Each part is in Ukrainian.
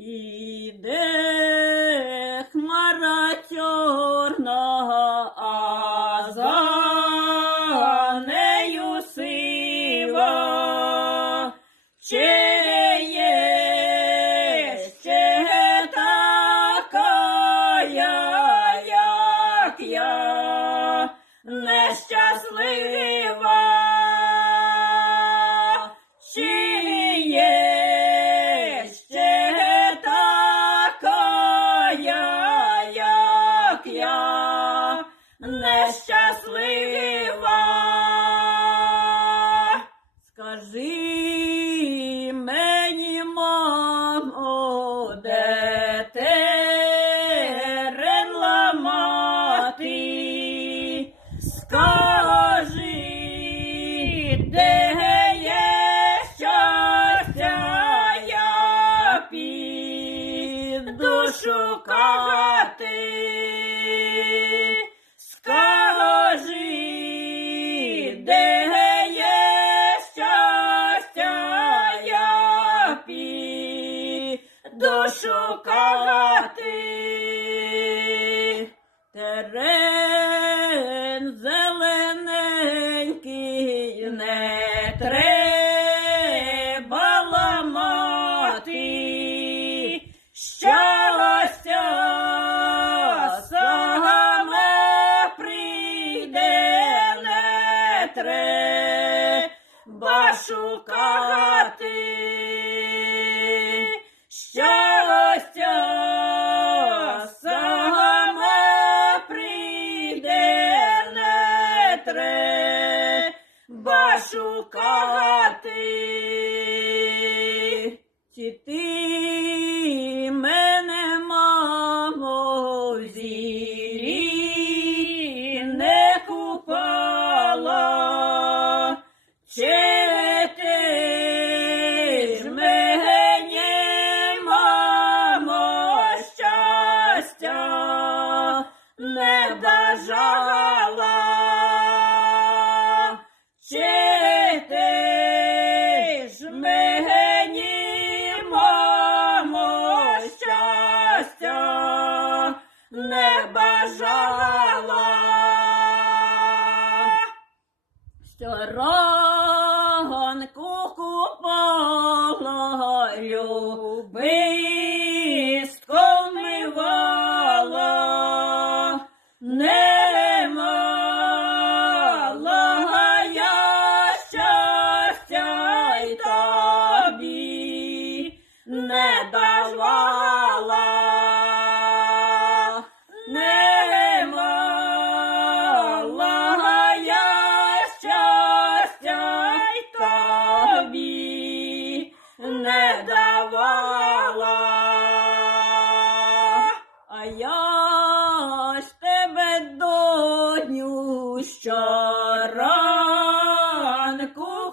Іде хмара чорна, а за нею сива. Чи ще така, як я, нещаслива? Чи Скажи, де є щастя, я піду шукати. Шукати. Терен Щастя саме прийде, не треба шукати. Щастя саме прийде, не треба шукати. Чи Щоранку купала, любистко вмивала, не мала я щастя й тобі не давала. Не давала. А я ж тебе, доню, щоранку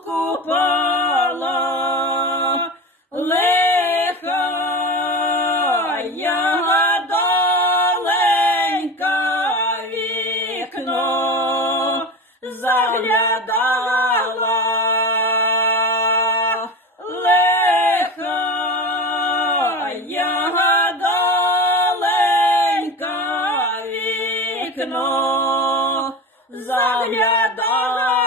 купала, лиха я доленька вікно заглядала. заглядала